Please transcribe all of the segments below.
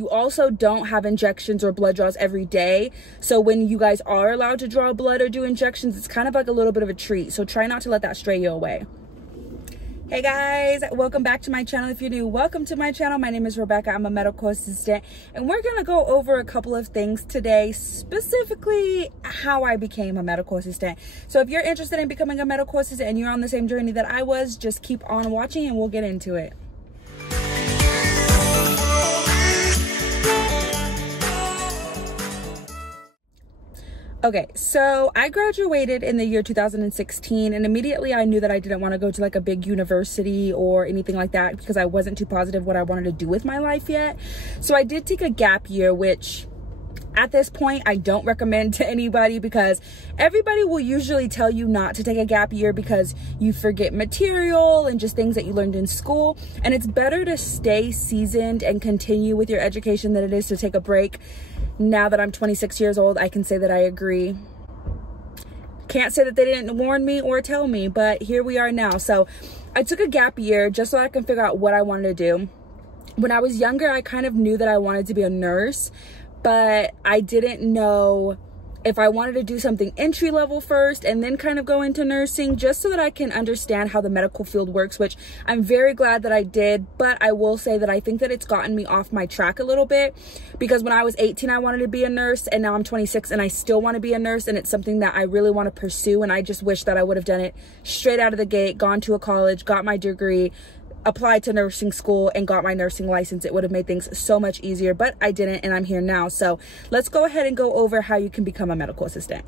You also don't have injections or blood draws every day. So when you guys are allowed to draw blood or do injections, it's kind of like a little bit of a treat. So try not to let that stray you away. Hey guys, welcome back to my channel. If you're new, welcome to my channel. My name is Rebecca. I'm a medical assistant, and we're gonna go over a couple of things today, specifically how I became a medical assistant. So if you're interested in becoming a medical assistant and you're on the same journey that I was, just keep on watching and we'll get into it. Okay, so I graduated in the year 2016, and immediately I knew that I didn't want to go to like a big university or anything like that because I wasn't too positive what I wanted to do with my life yet. So I did take a gap year, which at this point I don't recommend to anybody because everybody will usually tell you not to take a gap year because you forget material and just things that you learned in school. And it's better to stay seasoned and continue with your education than it is to take a break. Now that I'm 26 years old, I can say that I agree. Can't say that they didn't warn me or tell me, but here we are now. So I took a gap year just so I can figure out what I wanted to do. When I was younger, I kind of knew that I wanted to be a nurse, but I didn't know if I wanted to do something entry level first and then kind of go into nursing, just so that I can understand how the medical field works, which I'm very glad that I did. But I will say that I think that it's gotten me off my track a little bit, because when I was 18, I wanted to be a nurse, and now I'm 26 and I still want to be a nurse, and it's something that I really want to pursue. And I just wish that I would have done it straight out of the gate, gone to a college, got my degree, applied to nursing school, and got my nursing license. It would have made things so much easier, but I didn't, and I'm here now. So let's go ahead and go over how you can become a medical assistant.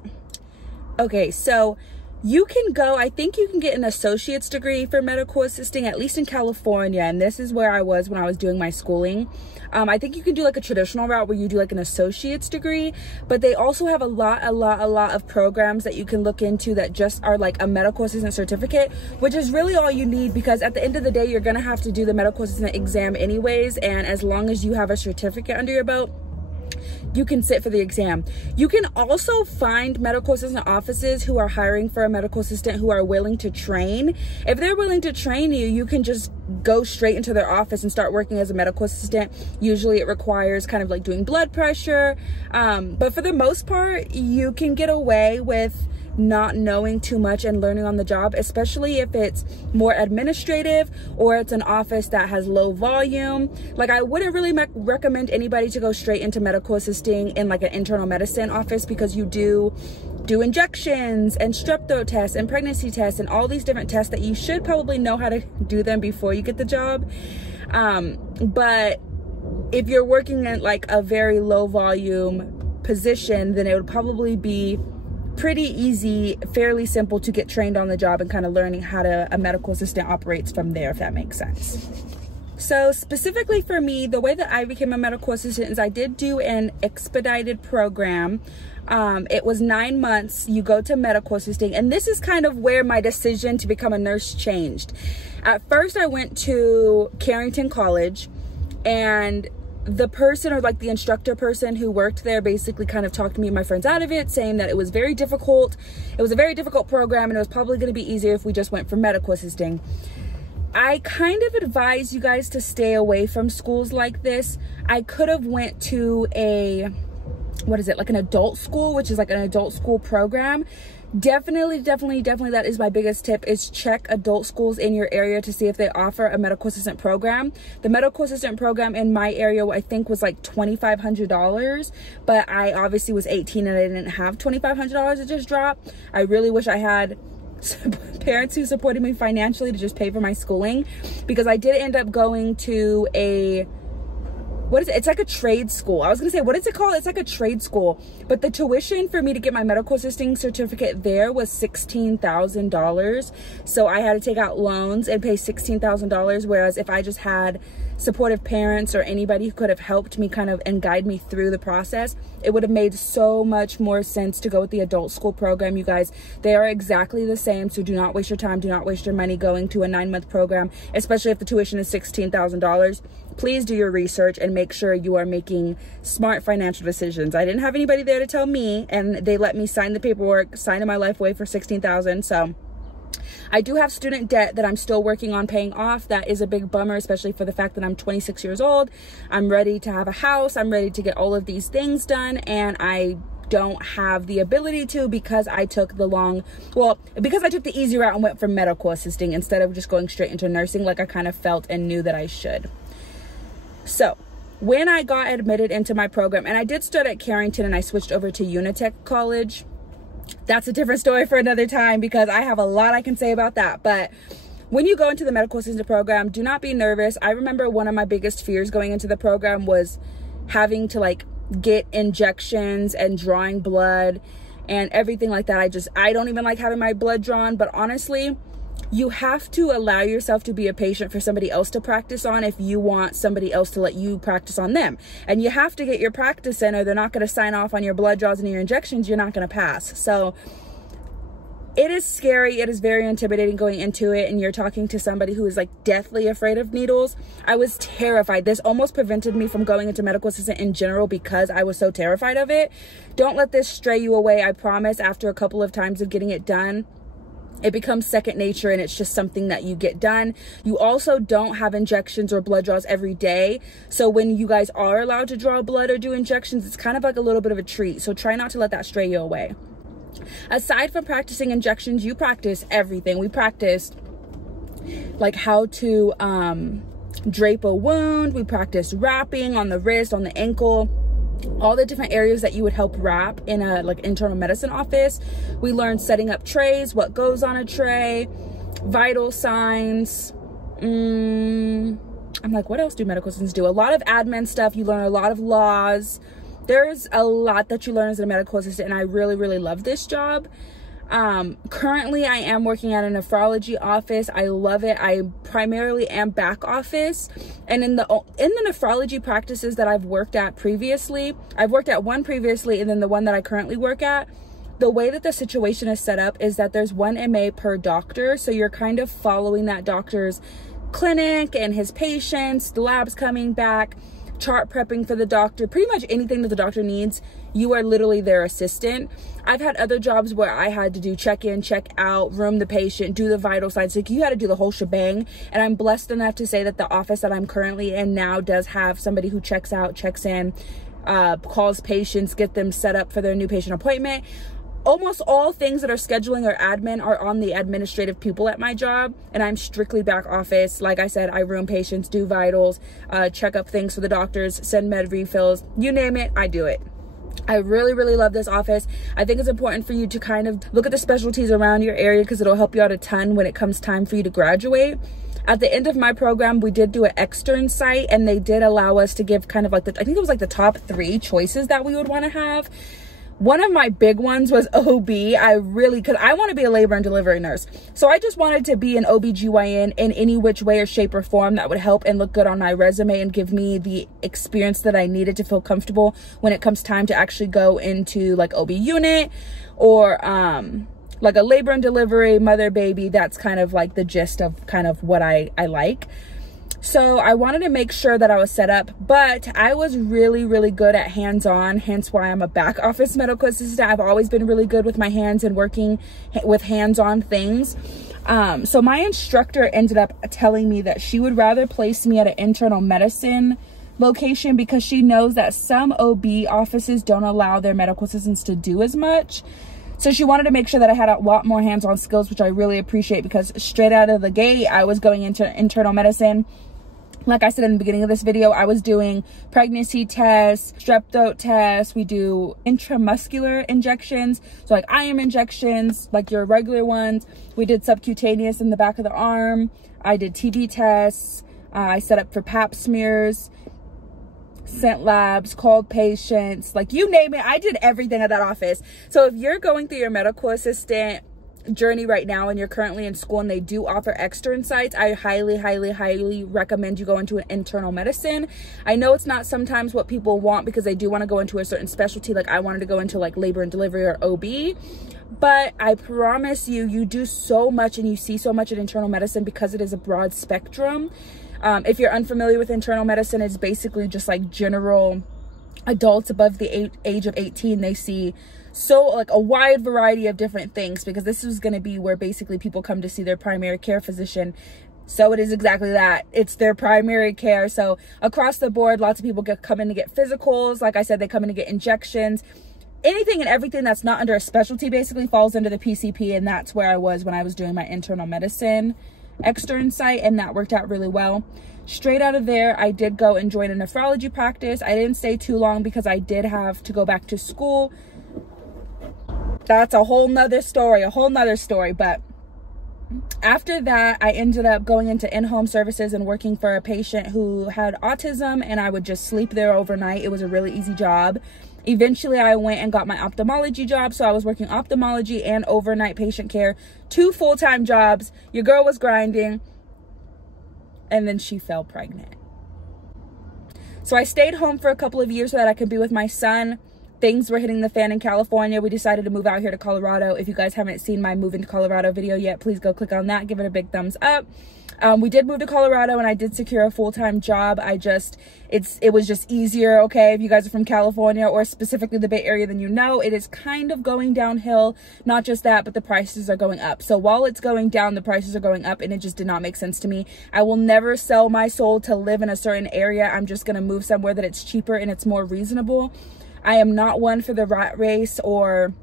Okay, so you can go, I think you can get an associate's degree for medical assisting, at least in California, and this is where I was when I was doing my schooling. I think you can do like a traditional route where you do like an associate's degree, but they also have a lot of programs that you can look into that just are like a medical assistant certificate, which is really all you need, because at the end of the day, you're gonna have to do the medical assistant exam anyways, and as long as you have a certificate under your belt, you can sit for the exam. You can also find medical assistant offices who are hiring for a medical assistant who are willing to train. If they're willing to train you, you can just go straight into their office and start working as a medical assistant. Usually it requires kind of like doing blood pressure, but for the most part, you can get away with not knowing too much and learning on the job, especially if it's more administrative or it's an office that has low volume. Like, I wouldn't really recommend anybody to go straight into medical assisting in like an internal medicine office, because you do injections and strep throat tests and pregnancy tests and all these different tests that you should probably know how to do them before you get the job. But if you're working in like a very low volume position, then it would probably be pretty easy, fairly simple to get trained on the job and kind of learning how a medical assistant operates from there, if that makes sense. So specifically for me, the way that I became a medical assistant is I did do an expedited program. It was 9 months. You go to medical assisting, and this is kind of where my decision to become a nurse changed. At first, I went to Carrington College, and the person, or like the instructor person who worked there, basically kind of talked me and my friends out of it, saying that it was very difficult. It was a very difficult program, and it was probably going to be easier if we just went for medical assisting. I kind of advise you guys to stay away from schools like this. I could have went to a, what is it, like an adult school, which is like an adult school program. Definitely that is my biggest tip, is check adult schools in your area to see if they offer a medical assistant program. The medical assistant program in my area, I think, was like $2,500, but I obviously was 18 and I didn't have $2,500 to just drop. I really wish I had parents who supported me financially to just pay for my schooling, because I did end up going to a, what is it? It's like a trade school. I was gonna say, what is it called? It's like a trade school. But the tuition for me to get my medical assisting certificate there was $16,000. So I had to take out loans and pay $16,000. Whereas if I just had supportive parents or anybody who could have helped me kind of and guide me through the process, it would have made so much more sense to go with the adult school program. You guys, they are exactly the same. So do not waste your time. Do not waste your money going to a 9-month program, especially if the tuition is $16,000. Please do your research and make sure you are making smart financial decisions. I didn't have anybody there to tell me, and they let me sign the paperwork, sign in my life away for $16,000. So I do have student debt that I'm still working on paying off. That is a big bummer, especially for the fact that I'm 26 years old. I'm ready to have a house. I'm ready to get all of these things done, and I don't have the ability to because I took because I took the easy route and went for medical assisting instead of just going straight into nursing like I kind of felt and knew that I should. So when I got admitted into my program, and I did start at Carrington and I switched over to Unitech College. That's a different story for another time because I have a lot I can say about that. But when you go into the medical assistant program, do not be nervous. I remember one of my biggest fears going into the program was having to like get injections and drawing blood and everything like that. I don't even like having my blood drawn, but honestly, you have to allow yourself to be a patient for somebody else to practice on if you want somebody else to let you practice on them. And you have to get your practice in or they're not going to sign off on your blood draws and your injections. You're not going to pass. So it is scary. It is very intimidating going into it, and you're talking to somebody who is like deathly afraid of needles. I was terrified. This almost prevented me from going into medical assistant in general because I was so terrified of it. Don't let this stray you away. I promise after a couple of times of getting it done, it becomes second nature and it's just something that you get done. You also don't have injections or blood draws every day. So when you guys are allowed to draw blood or do injections, it's kind of like a little bit of a treat. So try not to let that stray you away. Aside from practicing injections, you practice everything. We practiced like how to drape a wound. We practiced wrapping on the wrist, on the ankle, all the different areas that you would help wrap in a like internal medicine office. We learned setting up trays, what goes on a tray, vital signs. I'm like, what else do medical assistants do? A lot of admin stuff. You learn a lot of laws. There's a lot that you learn as a medical assistant, and I really, really love this job. Currently, I am working at a nephrology office. I love it. I primarily am back office. And in the nephrology practices that I've worked at previously, I've worked at one previously, and then the one that I currently work at, the way that the situation is set up is that there's one MA per doctor. So you're kind of following that doctor's clinic and his patients, the labs coming back, chart prepping for the doctor, pretty much anything that the doctor needs. You are literally their assistant. I've had other jobs where I had to do check-in, check-out, room the patient, do the vital signs. Like, you had to do the whole shebang. And I'm blessed enough to say that the office that I'm currently in now does have somebody who checks out, checks in, calls patients, get them set up for their new patient appointment. Almost all things that are scheduling or admin are on the administrative people at my job, and I'm strictly back office. Like I said, I room patients, do vitals, check up things for the doctors, send med refills, you name it, I do it. I really, really love this office. I think it's important for you to kind of look at the specialties around your area because it'll help you out a ton when it comes time for you to graduate. At the end of my program, we did do an extern site, and they did allow us to give kind of like I think it was like the top 3 choices that we would want to have. One of my big ones was OB. Because I want to be a labor and delivery nurse. So I just wanted to be an OBGYN in any which way or shape or form that would help and look good on my resume and give me the experience that I needed to feel comfortable when it comes time to actually go into like OB unit or like a labor and delivery, mother, baby. That's kind of like the gist of kind of what I like. So I wanted to make sure that I was set up, but I was really, really good at hands-on, hence why I'm a back office medical assistant. I've always been really good with my hands and working with hands-on things. So my instructor ended up telling me that she would rather place me at an internal medicine location because she knows that some OB offices don't allow their medical assistants to do as much. So she wanted to make sure that I had a lot more hands-on skills, which I really appreciate because straight out of the gate, I was going into internal medicine. Like I said in the beginning of this video, I was doing pregnancy tests, strep throat tests. We do intramuscular injections, so like iron injections, like your regular ones. We did subcutaneous in the back of the arm. I did TB tests. I set up for pap smears, sent labs, called patients, like you name it. I did everything at that office. So if you're going through your medical assistant journey right now and you're currently in school and they do offer extern sites, I highly, highly, highly recommend you go into an internal medicine. I know it's not sometimes what people want because they do want to go into a certain specialty. Like I wanted to go into like labor and delivery or OB, but I promise you, you do so much and you see so much in internal medicine because it is a broad spectrum. If you're unfamiliar with internal medicine, it's basically just like general adults above the age of 18, they see so like a wide variety of different things, because this is going to be where basically people come to see their primary care physician. So it is exactly that. It's their primary care. So across the board, lots of people come in to get physicals. Like I said, they come in to get injections. Anything and everything that's not under a specialty basically falls under the PCP, and that's where I was when I was doing my internal medicine extern site, and that worked out really well. Straight out of there, I did go and join a nephrology practice. I didn't stay too long because I did have to go back to school. That's a whole nother story, but after that, I ended up going into in-home services and working for a patient who had autism, and I would just sleep there overnight. It was a really easy job. Eventually, I went and got my ophthalmology job, so I was working ophthalmology and overnight patient care, 2 full-time jobs. Your girl was grinding, and then she fell pregnant. So I stayed home for a couple of years so that I could be with my son. Things were hitting the fan in California. We decided to move out here to Colorado. If you guys haven't seen my move into Colorado video yet, please go click on that. Give it a big thumbs up. We did move to Colorado, and I did secure a full-time job. It was just easier, okay? If you guys are from California or specifically the Bay Area, then you know it is kind of going downhill. Not just that, but the prices are going up. So while it's going down, the prices are going up, and it just did not make sense to me. I will never sell my soul to live in a certain area. I'm just going to move somewhere that it's cheaper and it's more reasonable. I am not one for the rat race or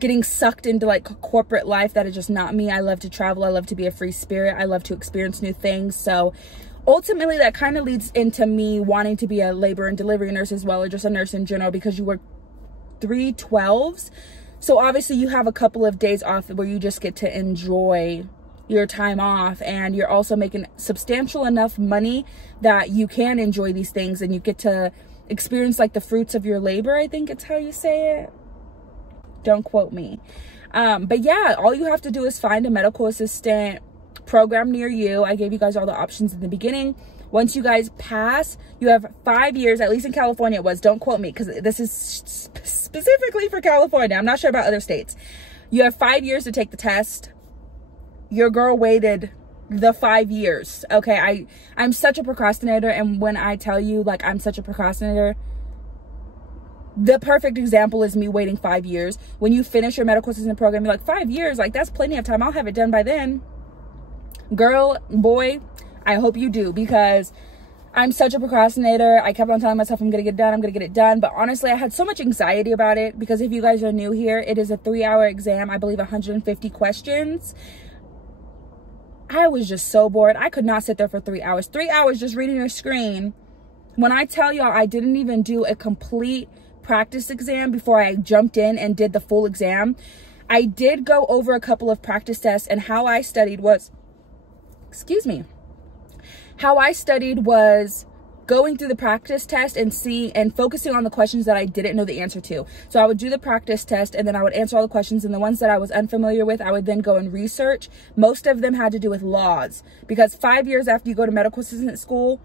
getting sucked into like corporate life. That is just not me. I love to travel. I love to be a free spirit. I love to experience new things. So ultimately that kind of leads into me wanting to be a labor and delivery nurse as well, or just a nurse in general, because you work 3/12s. So obviously you have a couple of days off where you just get to enjoy your time off, and you're also making substantial enough money that you can enjoy these things, and you get to experience like the fruits of your labor. I think it's how you say it. Don't quote me. But yeah, all you have to do is find a medical assistant program near you. I gave you guys all the options in the beginning. Once you guys pass, you have 5 years, at least in California it was. Don't quote me, because this is specifically for California. I'm not sure about other states. You have 5 years to take the test. Your girl waited the 5 years. Okay, I'm such a procrastinator, and when I tell you like I'm such a procrastinator, the perfect example is me waiting 5 years. When you finish your medical assistant program, you're like, 5 years, like that's plenty of time. I'll have it done by then. Girl, boy, I hope you do, because I'm such a procrastinator. I kept on telling myself I'm gonna get it done, but honestly I had so much anxiety about it, because if you guys are new here, it is a 3-hour exam. I believe 150 questions. I was just so bored. I could not sit there for 3 hours. 3 hours just reading your screen. When I tell y'all, I didn't even do a complete practice exam before I jumped in and did the full exam. I did go over a couple of practice tests, and how I studied was, how I studied was going through the practice test and focusing on the questions that I didn't know the answer to. So I would do the practice test, and then I would answer all the questions, and the ones that I was unfamiliar with, I would then go and research. Most of them had to do with laws, because 5 years after you go to medical assistant school,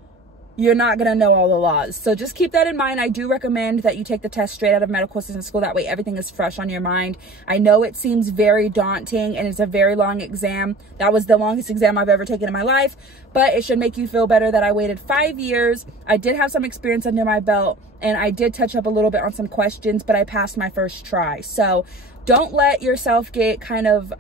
you're not going to know all the laws. So just keep that in mind. I do recommend that you take the test straight out of medical assistant school. That way everything is fresh on your mind. I know it seems very daunting, and it's a very long exam. That was the longest exam I've ever taken in my life, but it should make you feel better that I waited 5 years. I did have some experience under my belt, and I did touch up a little bit on some questions, but I passed my first try. So don't let yourself get kind of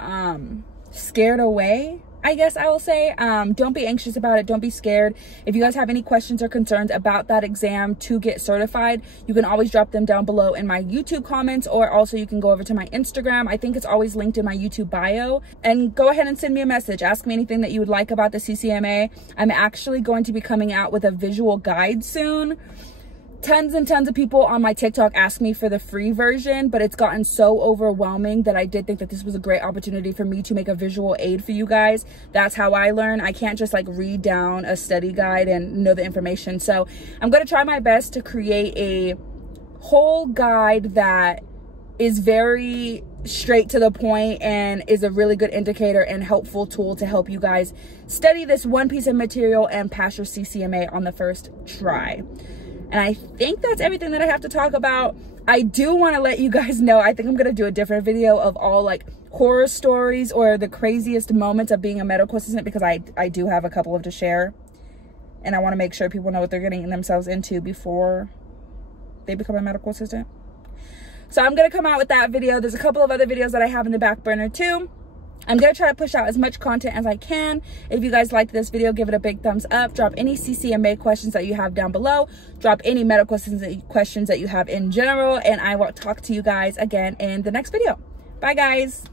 scared away, I guess I will say. Don't be anxious about it. Don't be scared. If you guys have any questions or concerns about that exam to get certified, you can always drop them down below in my YouTube comments, or also you can go over to my Instagram. I think it's always linked in my YouTube bio, and go ahead and send me a message. Ask me anything that you would like about the CCMA. I'm actually going to be coming out with a visual guide soon. Tons and tons of people on my TikTok ask me for the free version, but it's gotten so overwhelming that I did think that this was a great opportunity for me to make a visual aid for you guys. That's how I learn. I can't just like read down a study guide and know the information. So I'm going to try my best to create a whole guide that is very straight to the point and is a really good indicator and helpful tool to help you guys study this one piece of material and pass your CCMA on the first try. And I think that's everything that I have to talk about. I do want to let you guys know, I think I'm going to do a different video of all like horror stories or the craziest moments of being a medical assistant, because I do have a couple of to share. And I want to make sure people know what they're getting themselves into before they become a medical assistant. So I'm going to come out with that video. There's a couple of other videos that I have in the back burner too. I'm going to try to push out as much content as I can. If you guys liked this video, give it a big thumbs up. Drop any CCMA questions that you have down below. Drop any medical questions that you have in general. And I will talk to you guys again in the next video. Bye, guys.